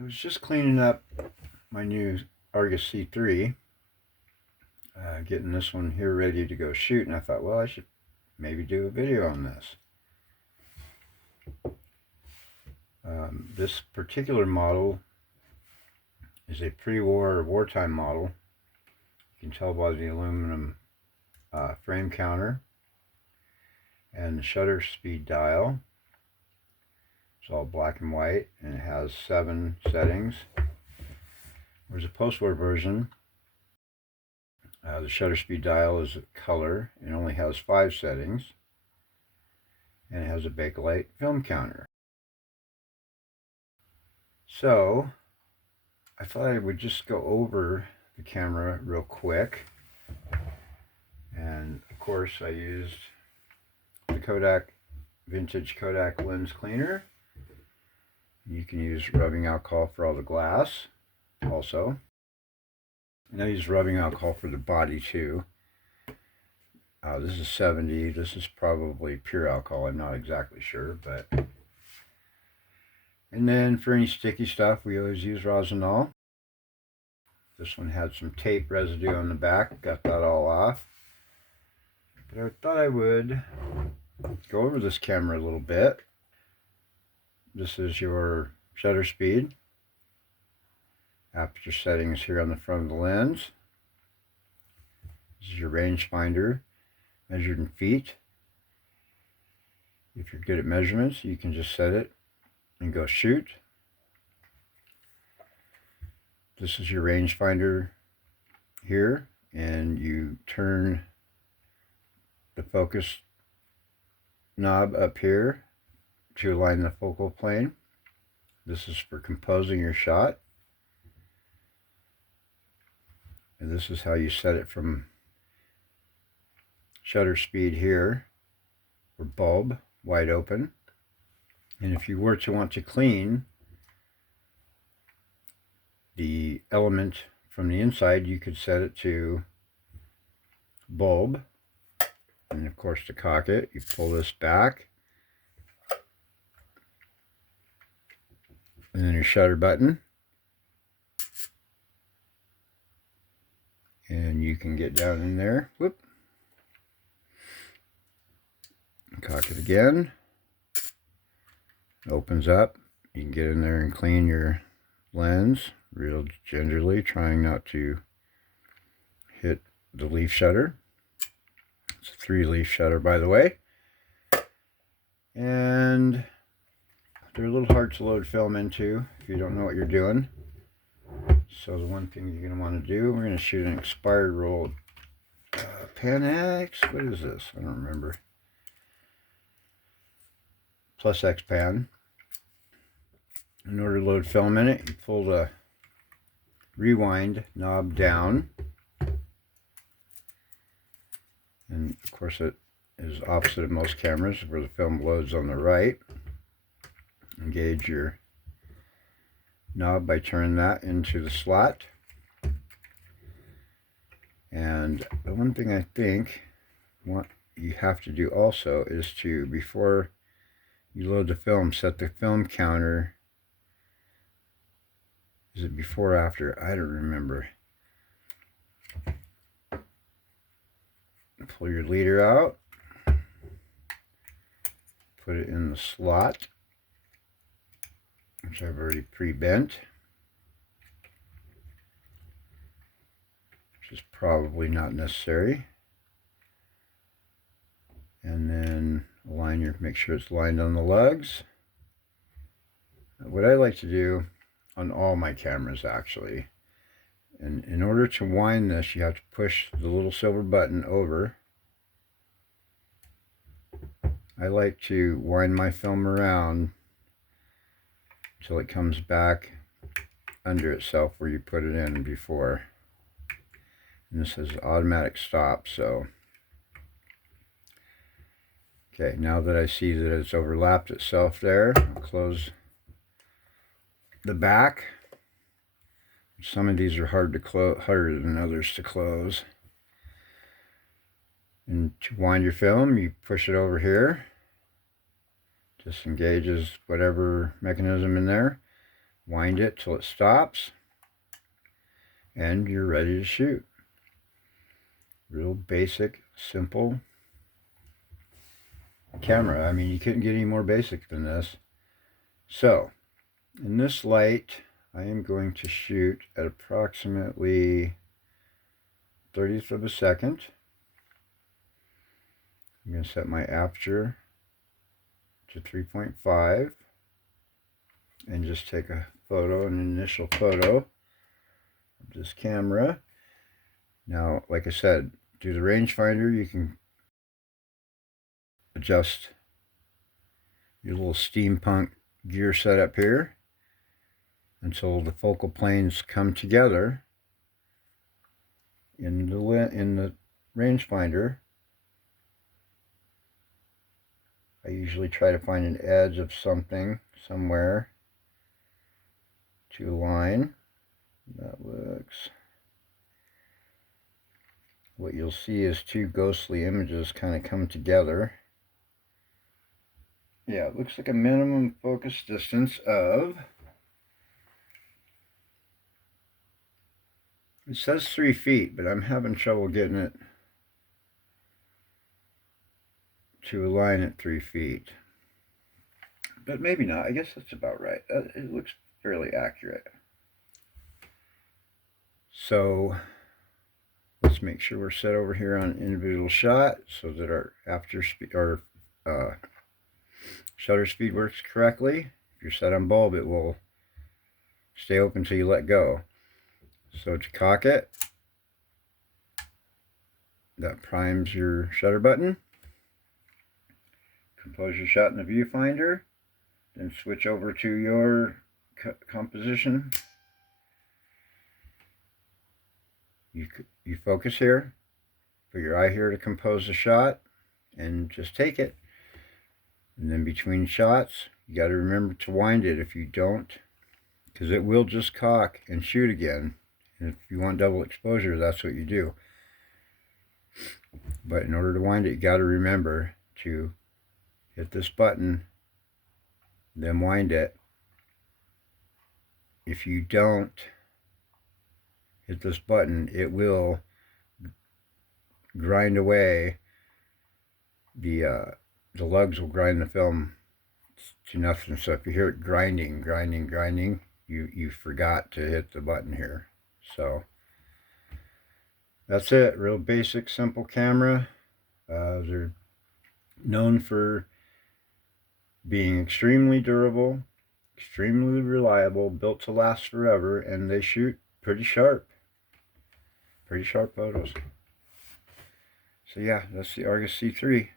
I was just cleaning up my new Argus C3, getting this one here ready to go shoot, and I thought, well, I should maybe do a video on this. This particular model is a pre-war or wartime model. You can tell by the aluminum frame counter and the shutter speed dial. It's all black and white, and it has 7 settings. There's a post-war version. The shutter speed dial is color and only has 5 settings, and it has a Bakelite film counter. So I thought I would just go over the camera real quick, and of course I used the vintage Kodak lens cleaner. You can use rubbing alcohol for all the glass also. And I use rubbing alcohol for the body too. This is 70. This is probably pure alcohol. I'm not exactly sure, but. And then for any sticky stuff, we always use Rosinol. This one had some tape residue on the back. Got that all off. But I thought I would go over this camera a little bit. This is your shutter speed. Aperture settings here on the front of the lens. This is your rangefinder, measured in feet. If you're good at measurements, you can just set it and go shoot. This is your rangefinder here, and you turn the focus knob up here to align the focal plane. This is for composing your shot. And this is how you set it from shutter speed here, or bulb, wide open. And if you were to want to clean the element from the inside, you could set it to bulb. And of course, to cock it, you pull this back. And then your shutter button. And you can get down in there, whoop, cock it again, opens up. You can get in there and clean your lens real gingerly, trying not to hit the leaf shutter. It's a 3-leaf shutter, by the way. And they're a little hard to load film into if you don't know what you're doing. So the one thing you're going to want to do, we're going to shoot an expired roll of Pan-X. What is this? I don't remember. Plus X pan. In order to load film in it, you pull the rewind knob down. And of course it is opposite of most cameras, where the film loads on the right. Engage your knob by turning that into the slot. And the one thing I think what you have to do also is to, before you load the film, set the film counter. Is it before or after? I don't remember. Pull your leader out, put it in the slot, which I've already pre-bent, which is probably not necessary. And then make sure it's lined on the lugs. What I like to do on all my cameras, actually, and in order to wind this, you have to push the little silver button over. I like to wind my film around until it comes back under itself where you put it in before. And this is automatic stop, so okay, now that I see that it's overlapped itself there, I'll close the back. Some of these are harder than others to close. And to wind your film, you push it over here. Disengages whatever mechanism in there. wind it till it stops, and you're ready to shoot. Real basic, simple camera. I mean, you couldn't get any more basic than this. So, in this light, I am going to shoot at approximately 30th of a second. I'm going to set my aperture to 3.5 and just take a photo, an initial photo of this camera. Now, like I said, through the rangefinder, you can adjust your little steampunk gear setup here until the focal planes come together in the rangefinder. I usually try to find an edge of something somewhere to align. That looks... What you'll see is two ghostly images kind of come together. Yeah, it looks like a minimum focus distance of... It says 3 feet, but I'm having trouble getting it to align at 3 feet. But maybe not. I guess that's about right. It looks fairly accurate. So let's make sure we're set over here on individual shot so that our shutter speed works correctly. If you're set on bulb, it will stay open till you let go. So to cock it, that primes your shutter button. Compose your shot in the viewfinder, then switch over to your composition. You focus here, put your eye here to compose the shot, and just take it. And then between shots, you got to remember to wind it. If you don't, because it will just cock and shoot again. And if you want double exposure, that's what you do. But in order to wind it, you got to remember to hit this button, then wind it. If you don't hit this button, it will grind away. The lugs will grind the film to nothing. So if you hear it grinding, you forgot to hit the button here. So that's it. Real basic, simple camera. They're known for being extremely durable, extremely reliable, built to last forever, and they shoot pretty sharp photos. So yeah, that's the Argus C3.